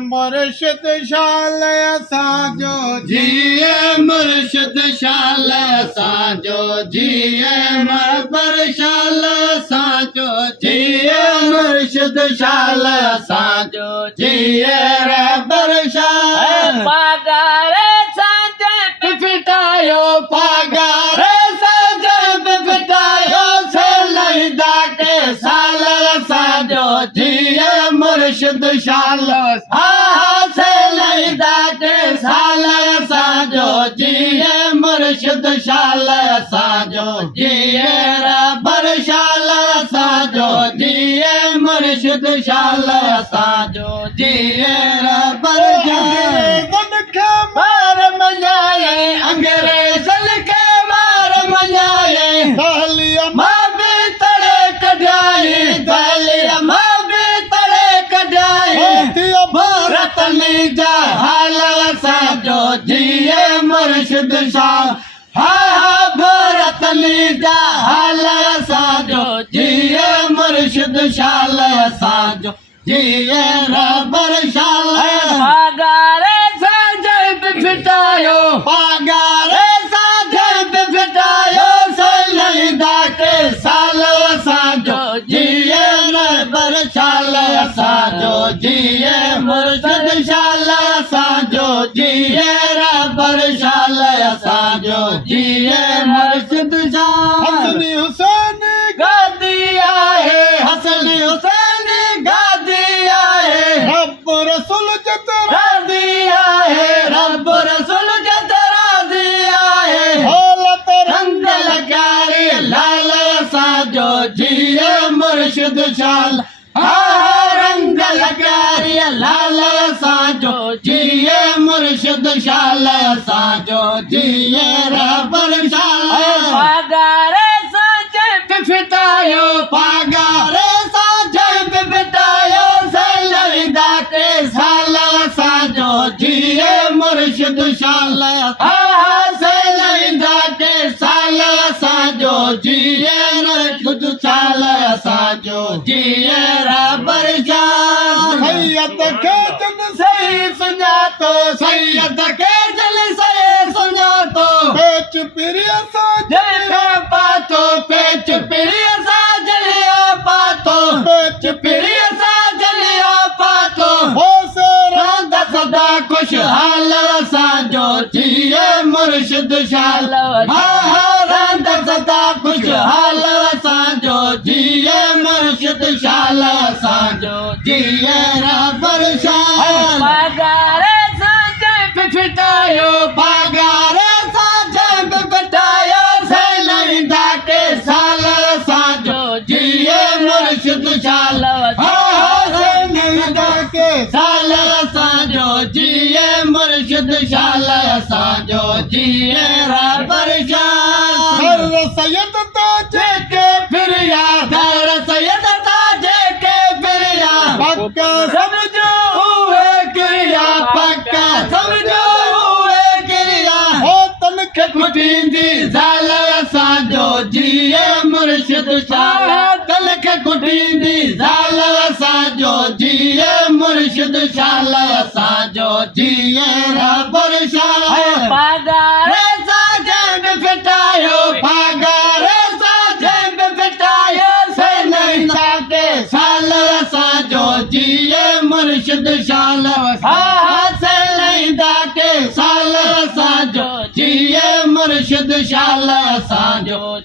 मुर्शिद शाल असांजो जिए मुर्शिद शाल असांजो जिए मरबर शाल असांजो जिए मुर्शिद शाल असांजो जिए रहबर शाल पगार सांझे पिटायो पगार सांझे पिटायो से लईदा के साल असांजो जिए मुर्शिद शाल से लईदा के साल असांजो जिए मुर्शिद शाल असांजो जिए रहबर शाल असांजो जिए मुर्शिद शाल असांजो जिए रहबर शाल मार मजाए अंग्रेजन के मार मजाए दहलिया मां भी तड़े कढाई दहलिया मां भी तड़े कढाई मोतिया भारत लीजा हाल असांजो जिए मुर्शिद शाह हा हा भारत लीजा हाल असांजो जिए मुर्शिद शाल असांजो जिए रहबर शाल पगार सांझे फिटायो पगार साझे फिटायो से लईदा के साल असांजो जिए रहबर शाल असांजो जिए मुर्शिद शाल असांजो जिए रहबर शाल असांजो जिए मुर्शिद शाल हसनी हुसैन गादी आहे हसन हुसैन गादी आहे रब रसूल जतरा राज़ी आहे रब रसूल जत राज़ी आहे हालत रंग लॻारी लाल असांजो जिए मुर्शिद शाल हा हा रंग लॻारी लाल असांजो जिए मुर्शिद शाल असांजो जिए रहबर शाल पगार सांझे फिटायो पगार साझे फिटायो से लईदा के साल असांजो जिए मुर्शिद शाल हा हा से लईदा के साल असांजो जिए मुर्शिद शाल असांजो जिए रहबर शाल सैयद खे जन सही सुञातो सैयद खे जल सही सुञातो पेच पिरिया सां जलिया पातो पेच पिरिया सा जलिया पातो पेच पिरिया सा जलिया पातो हो से रांद सदा खुशहाल असांजो जिए मुर्शिद शाल हा हा रांद सदा खुशहाल असांजो जिए मुर्शिद शाल असांजो जिए रहबर शाल पगार सांझे फिटायो पगार साझे फिटायो से लईदा के साल असांजो जिए मुर्शिद शाल हा हा से लईदा के साल असांजो जिए मुर्शिद शाल असांजो जिए रहबर शाल हर सैयद ताज जेके फिरिया दर सैयद ताजे के फिरिया पक्का समझो हुए क्रिया पक्का समझो हुए क्रिया हो तन खे कुटींदी ज़ाल असांजो जिए मुर्शिद शाल कल खे कुटींदी ज़ाल असांजो जिए मुर्शिद शाल असांजो जिए रहबर शाल पगार साझे फिटायो पगार साझे फिटायो से लईदा के साल असांजो जिए मुर्शिद शाल हा हा से लईदा के साल असांजो जिए मुर्शिद शाल असांजो